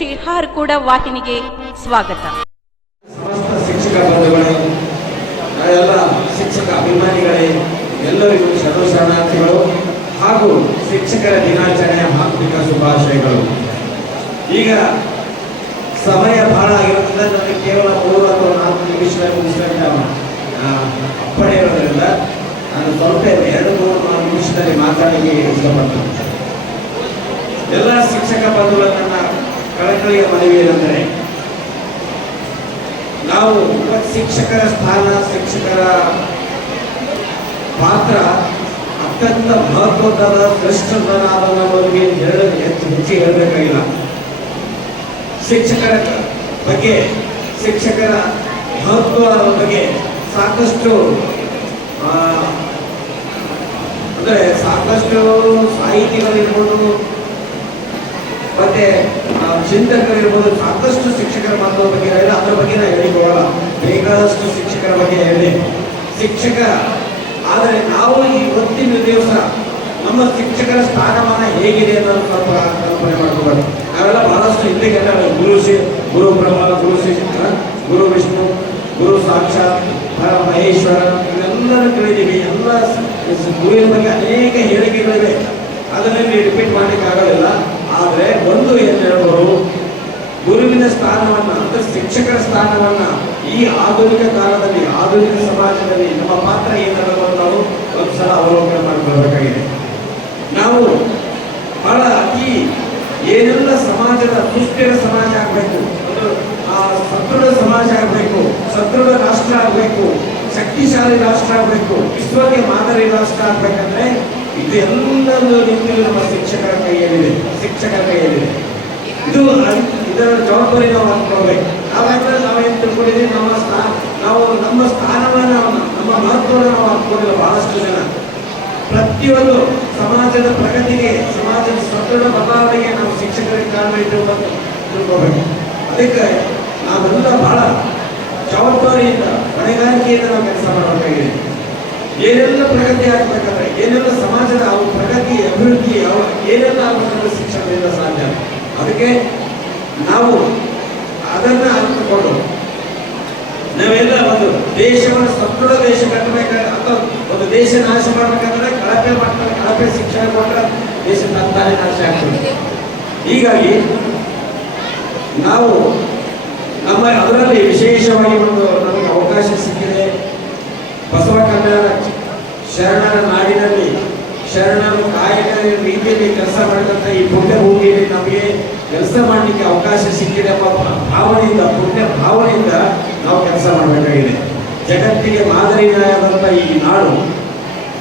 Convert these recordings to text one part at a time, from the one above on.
ಶಿಹಾರ್ಕೂಡ ವಾಹಿನಿಗೆ ಸ್ವಾಗತ. ಶಿಕ್ಷಕ ಬಂಧುಗಳೇ, ನಾವೆಲ್ಲ ಶಿಕ್ಷಕ ಅಭಿಮಾನಿಗಳೇ, ಎಲ್ಲರಿಗೂ ಶರಣ ಶರಣಾರ್ಥಿಗಳು ಹಾಗೂ ಶಿಕ್ಷಕರ ದಿನಾಚರಣೆಯ ಹಾರ್ದಿಕ ಶುಭಾಶಯಗಳು. ಈಗ ಸಮಯ ಬಹಳ ಆಗಿರೋದ್ರಿಂದ ನನಗೆ ಕೇವಲ ಮೂರು ಅಥವಾ ನಾಲ್ಕು ನಿಮಿಷದಲ್ಲಿ ಮುಗಿಸಿದ ಅಪ್ಪಣೆ ಇರೋದ್ರಿಂದ ನಾನು ಸ್ವಲ್ಪ ಎರಡು, ಮೂರು, ನಾಲ್ಕು ನಿಮಿಷದಲ್ಲಿ ಮಾತಾಡಲಿಕ್ಕೆ ಇಷ್ಟಪಡ್ತೇನೆ. ಎಲ್ಲ ಶಿಕ್ಷಕ ಬಂಧುಗಳ ನನ್ನ ಕಳಕಳಿಯ ಮನವಿ ಏನೆಂದರೆ, ನಾವು ಶಿಕ್ಷಕರ ಸ್ಥಾನ, ಶಿಕ್ಷಕರ ಪಾತ್ರ ಅತ್ಯಂತ ಮಹತ್ವದ ಶ್ರೇಷ್ಠತನಾದ ಬಗ್ಗೆ ಹೆಚ್ಚು ಹೆಚ್ಚು ಹೇಳಬೇಕಾಗಿಲ್ಲ. ಶಿಕ್ಷಕರ ಬಗ್ಗೆ, ಶಿಕ್ಷಕರ ಮಹತ್ವದ ಬಗ್ಗೆ ಸಾಕಷ್ಟು ಅಂದರೆ ಸಾಕಷ್ಟು ಸಾಹಿತಿಗಳಿರ್ಬೋದು ಮತ್ತೆ ಚಿಂತಕರಿರ್ಬೋದು, ಸಾಕಷ್ಟು ಶಿಕ್ಷಕರ ಮಹತ್ವದ ಬಗ್ಗೆ ಹೇಳಿಲ್ಲ, ಅದ್ರ ಬಗ್ಗೆ ಹೇಳಿ ಹೇಳಿಕೊಳ್ಳಲ್ಲ. ಬೇಕಾದಷ್ಟು ಶಿಕ್ಷಕರ ಬಗ್ಗೆ ಹೇಳಿ. ಶಿಕ್ಷಕ, ಆದರೆ ನಾವು ಈ ಇವತ್ತಿನ ದಿವಸ ನಮ್ಮ ಶಿಕ್ಷಕರ ಸ್ಥಾನಮಾನ ಹೇಗಿದೆ ಅನ್ನೋದು ಸ್ವಲ್ಪ ಕಲ್ಪನೆ ಮಾಡ್ಕೋಬೇಕು ನಾವೆಲ್ಲ ಬಹಳಷ್ಟು ಹಿಂದೆಗೆಲ್ಲ ಗುರು ಶ್ರೀ, ಗುರು ಬ್ರಹ್ಮ, ಗುರು ಶ್ರೀ ಗುರು ವಿಷ್ಣು, ಗುರು ಸಾಕ್ಷಾತ್ ಪರ ಮಹೇಶ್ವರ, ಇವೆಲ್ಲರೂ ಕೇಳಿದ್ದೀವಿ. ಎಲ್ಲ ಗುರುವಿನ ಬಗ್ಗೆ ಅನೇಕ ಹೇಳಿಕೆಗಳಿವೆ. ಅದರಲ್ಲಿ ರಿಪೀಟ್ ಮಾಡಲಿಕ್ಕೆ ಆಗೋದಿಲ್ಲ ಆದರೆ ಒಂದು ಏನು ಹೇಳುವರು ಗುರುವಿನ ಸ್ಥಾನವನ್ನು ಅಂತ ಶಿಕ್ಷಕರ ಸ್ಥಾನವನ್ನು ಈ ಆಧುನಿಕ ಕಾಲದಲ್ಲಿ ಆಧುನಿಕ ಸಮಾಜದಲ್ಲಿ ನಮ್ಮ ಪಾತ್ರ ಏನನ್ನೋದು ನಾವು ಒಂದ್ಸಲ ಅವಲೋಕನ ಮಾಡಿಕೊಳ್ಬೇಕಾಗಿದೆ. ನಾವು ಬಹಳ ಅತಿ ಏನೆಲ್ಲ ಸಮಾಜದ ಸುಸ್ಥಿರ ಸಮಾಜ ಆಗಬೇಕು ಆ, ಸದೃಢ ಸಮಾಜ ಆಗಬೇಕು ಸದೃಢ ರಾಷ್ಟ್ರ ಆಗಬೇಕು ಶಕ್ತಿಶಾಲಿ ರಾಷ್ಟ್ರ ಆಗಬೇಕು ವಿಶ್ವಕ್ಕೆ ಮಾದರಿ ರಾಷ್ಟ್ರ ಆಗ್ಬೇಕಂದ್ರೆ ಇದು ಎಲ್ಲದೂ ನಿಂತು ನಮ್ಮ ಶಿಕ್ಷಕರ ಕೈಯಲ್ಲಿದೆ. ಶಿಕ್ಷಕರ ಕೈಯಲ್ಲಿದೆ. ಇದು ಇದರ ಜವಾಬ್ದಾರಿ ನಾವು ಅನ್ಕೊಳ್ಬೇಕು ನಾವು ನಾವೇನು ತಿಳ್ಕೊಂಡಿದ್ದೀವಿ, ನಮ್ಮ ಸ್ಥಾನ ನಾವು ನಮ್ಮ ಸ್ಥಾನವನ್ನ ನಮ್ಮ ಮಹತ್ವವನ್ನು ನಾವು ಅನ್ಕೊಂಡಿಲ್ಲ ಬಹಳಷ್ಟು ಜನ. ಪ್ರತಿಯೊಂದು ಸಮಾಜದ ಪ್ರಗತಿಗೆ, ಸಮಾಜದ ಸದೃಢ ಬದಲಾವಣೆಗೆ ನಾವು ಶಿಕ್ಷಕರಿಗೆ ಕಾರಣ ಅಂತ ತಿಳ್ಕೋಬೇಕು ಅದಕ್ಕೆ ನಾವೆಲ್ಲ ಬಹಳ ಜವಾಬ್ದಾರಿಯಿಂದ, ಹೊಣೆಗಾರಿಕೆಯಿಂದ ನಾವು ಕೆಲಸ ಮಾಡಬೇಕಾಗಿದೆ. ಏನೆಲ್ಲ ಪ್ರಗತಿ ಆಗ್ಬೇಕಂದ್ರೆ ಏನೆಲ್ಲ ಸಮಾಜದ ಅವ್ರ ಪ್ರಗತಿ, ಅಭಿವೃದ್ಧಿ, ಅವ್ರ ಏನೆಲ್ಲ ಆಗ್ಬೇಕಂದ್ರೆ ಶಿಕ್ಷಣದಿಂದ ಸಾಧ್ಯ? ಅದಕ್ಕೆ ನಾವು ಅದನ್ನ ಅರ್ಥಕೊಂಡು ನಾವೆಲ್ಲ ಒಂದು ದೇಶವನ್ನು ಸದೃಢ ದೇಶ ಕಟ್ಟಬೇಕಾದ್ರೆ ಅಥವಾ ಒಂದು ದೇಶ ನಾಶ ಮಾಡ್ಬೇಕಂದ್ರೆ ಕಳಪೆ ಮಾಡ್ತಾರೆ, ಕಳಪೆ ಶಿಕ್ಷಣ ಕೊಟ್ಟರೆ ದೇಶ ತಂತಾನೆ ನಾಶ ಆಗ್ತದೆ. ಹೀಗಾಗಿ ನಾವು ನಮ್ಮ ಅದರಲ್ಲಿ ವಿಶೇಷವಾಗಿ ಒಂದು ನಮಗೆ ಅವಕಾಶ ಸಿಕ್ಕಿದೆ ಬಸವ ಕಲ್ಯಾಣ ಶರಣರ ನಾಡಿನಲ್ಲಿ ಶರಣರು ಕಾಯಕ ರೀತಿಯಲ್ಲಿ ಕೆಲಸ ಮಾಡಿದಂತ ಈ ಪುಣ್ಯ ಭೂಮಿಯಲ್ಲಿ ನಮಗೆ ಕೆಲಸ ಮಾಡಲಿಕ್ಕೆ ಅವಕಾಶ ಸಿಕ್ಕಿದೆ ಎಂಬ ಭಾವನೆಯಿಂದ, ಪುಣ್ಯ ಭಾವನೆಯಿಂದ ನಾವು ಕೆಲಸ ಮಾಡಬೇಕಾಗಿದೆ. ಜಗತ್ತಿಗೆ ಮಾದರಿಯಾದಂಥ ಈ ನಾಡು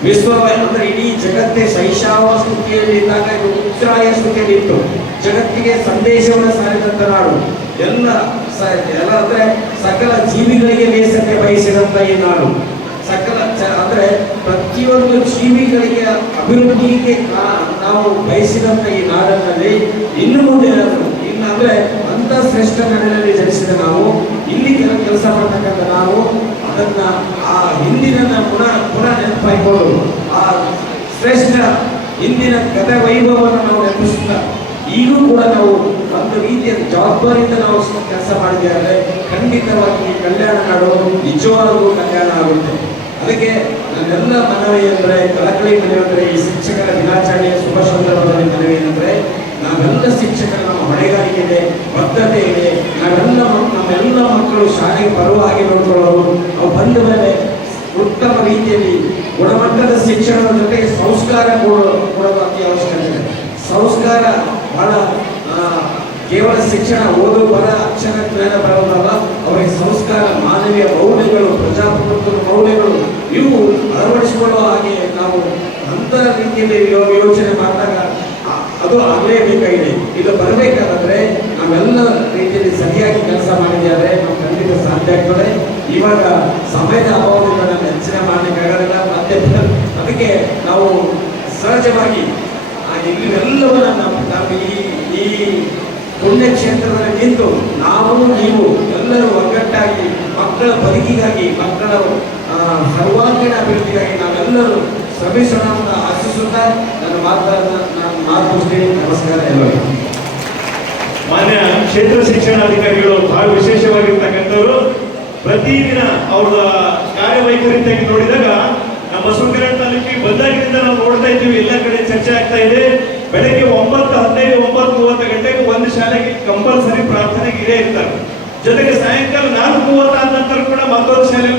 ವಿಶ್ವ ಅಂದ್ರೆ ಇಡೀ ಜಗತ್ತೇ ಶೈಶಾವ ಸ್ಥಿತಿಯಲ್ಲಿ ಇದ್ದಾಗ ಇದು ಉಚ್ಚಾಯ ಸ್ಥಿತಿಯಲ್ಲಿ ಇತ್ತು. ಜಗತ್ತಿಗೆ ಸಂದೇಶವನ್ನು ಸಾರಿದಂತ ನಾಡು. ಎಲ್ಲ ಎಲ್ಲ ಅಂದ್ರೆ ಸಕಲ ಜೀವಿಗಳಿಗೆ ಲೇಸಕ್ಕೆ ಬಯಸಿದಂತ ಈ ನಾಡು. ಸಕಲ ಅಂದ್ರೆ ಪ್ರತಿಯೊಂದು ಜೀವಿಗಳಿಗೆ ಅಭಿವೃದ್ಧಿಗೆ ನಾವು ಬಯಸಿದಂಥ ಈ ನಾಡಿನಲ್ಲಿ ಇನ್ನು ಮುಂದೆ ಇಲ್ಲಾಂದ್ರೆ ಅಂತ ಶ್ರೇಷ್ಠ ನಾಡಿನಲ್ಲಿ ಜನಿಸಿದ ನಾವು, ಇಲ್ಲಿ ಕೆಲ- ಕೆಲಸ ಮಾಡ್ತಕ್ಕಂಥ ನಾವು, ಅದನ್ನ ಆ ಹಿಂದಿನ ಪುನಃ ಪುನಃ ನೆನಪಾಯಿಕೊಂಡು ಆ ಶ್ರೇಷ್ಠ ಹಿಂದಿನ ಕಥೆ ವೈಭವವನ್ನು ನಾವು ನೆನಪಿಸುತ್ತಾ ಈಗಲೂ ಕೂಡ ನಾವು ಒಂದು ರೀತಿಯ ಜವಾಬ್ದಾರಿಯಿಂದ ನಾವು ಕೆಲಸ ಮಾಡಿದ್ದೇವೆ ಖಂಡಿತವಾಗಿ ಕಲ್ಯಾಣ ನಾಡು ನಿಜವಾಗೂ ಕಲ್ಯಾಣ ಆಗುತ್ತೆ. ಅದಕ್ಕೆ ನನ್ನೆಲ್ಲ ಮನವಿ ಅಂದರೆ ಕಳಕಳಿ ಮನವಿ ಅಂದರೆ ಈ ಶಿಕ್ಷಕರ ದಿನಾಚರಣೆಯ ಶುಭ ಸಂದರ್ಭದಲ್ಲಿ ಮನವಿ ಏನಂದ್ರೆ, ನಾವೆಲ್ಲ ಶಿಕ್ಷಕರ, ನಮ್ಮ ಹೊಣೆಗಾರಿಕೆ ಇದೆ ಬದ್ಧತೆ ಇದೆ, ನಾವೆಲ್ಲ ನಮ್ಮೆಲ್ಲ ಮಕ್ಕಳು ಶಾಲೆಗೆ ಬರುವ ಹಾಗೆ ನೋಡ್ಕೊಳ್ಳೋರು ಅವು ಬಂದ ಮೇಲೆ ಉತ್ತಮ ರೀತಿಯಲ್ಲಿ ಗುಣಮಟ್ಟದ ಶಿಕ್ಷಣದ ಜೊತೆಗೆ ಸಂಸ್ಕಾರ ಕೊಡೋ, ಕೊಡೋದು ಅತಿ ಅವಶ್ಯಕತೆ. ಇದೆ ಸಂಸ್ಕಾರ ಬಹಳ ಕೇವಲ ಶಿಕ್ಷಣ ಓದು, ಬರ, ಅಕ್ಷರ, ಜ್ಞಾನ ಬರೋದಲ್ಲ ಅವರಿಗೆ ಸಂಸ್ಕಾರ, ಮಾನವೀಯ ಮೌಲ್ಯಗಳು, ಪ್ರಜಾಪ್ರಭುತ್ವದ ಮೌಲ್ಯಗಳು ಇವು ಅಳವಡಿಸಿಕೊಳ್ಳುವ ಹಾಗೆ ನಾವು ಅಂತ ರೀತಿಯಲ್ಲಿ ಯೋಚನೆ ಮಾಡಿದಾಗ ಅದು ಅದು ಆಗಲೇಬೇಕಾಗಿದೆ ಇದು ಬರಬೇಕಾದ್ರೆ ನಾವೆಲ್ಲ ರೀತಿಯಲ್ಲಿ ಸರಿಯಾಗಿ ಕೆಲಸ ಮಾಡಿದ್ದಾರೆ ನಾವು ಖಂಡಿತ ಸಾಧ್ಯ ಆಗ್ತದೆ. ಇವಾಗ ಸಮಯದ ಅಭಾವದಿಂದ ನಾನು ಹೆಚ್ಚಿನ ಮಾಡಲಿಕ್ಕಾಗೋದಿಲ್ಲ ಮತ್ತೆ ಅದಕ್ಕೆ ನಾವು ಸಹಜವಾಗಿ ಆ ಇವೆಲ್ಲವನ್ನ ನಾವು ಈ ಈ ಪುಣ್ಯಕ್ಷೇತ್ರದಲ್ಲಿ ನಿಂತು ನಾವು ನೀವು ಎಲ್ಲರೂ ಒಗ್ಗಟ್ಟಾಗಿ ಮಕ್ಕಳ ಬದುಕಿಗಾಗಿ ಮಕ್ಕಳ ಸರ್ವಾಂಗೀಣ ಅಭಿವೃದ್ಧಿಗಾಗಿ ನಾವೆಲ್ಲರೂ ಶ್ರಮಿಸೋಣ ಅಂತ ಆಶಿಸುತ್ತಾ ನನ್ನ ಮಾತನ್ನ ನಾನು ಮಾತು ನಮಸ್ಕಾರ ಎಲ್ಲರಿಗೂ ಮಾನ್ಯ ಕ್ಷೇತ್ರ ಶಿಕ್ಷಣಾಧಿಕಾರಿಗಳು ಬಹಳ ವಿಶೇಷವಾಗಿರ್ತಕ್ಕಂಥವ್ರು, ಪ್ರತಿದಿನ ಅವ್ರ ಕಾರ್ಯವೈಖರಿ ತೆಗೆದು ನೋಡಿದಾಗ ನಮ್ಮ ಸುಂದರ ತಾಲೂಕಿಗೆ ಬಂದಾಗಿನಿಂದ ನಾವು ನೋಡ್ತಾ ಇದ್ದೀವಿ, ಎಲ್ಲ ಕಡೆ ಚರ್ಚೆ ಆಗ್ತಾ ಇದೆ. ಬೆಳಗ್ಗೆ ಒಂಬತ್ತು ಹದಿನೈದು ಒಂಬತ್ತು ಮೂವತ್ತು ಗಂಟೆಗೆ ಒಂದು ಶಾಲೆಗೆ ಕಂಪಲ್ಸರಿ ಪ್ರಾರ್ಥನೆಗೆ ಇದೇ ಇರ್ತಾರೆ. ಜೊತೆಗೆ ಸಾಯಂಕಾಲ ನಾಲ್ಕು ಮೂವತ್ತಾದ ನಂತರ ಕೂಡ ಮತ್ತೊಂದು ಇರ್ತಿರ್ತಾರೆ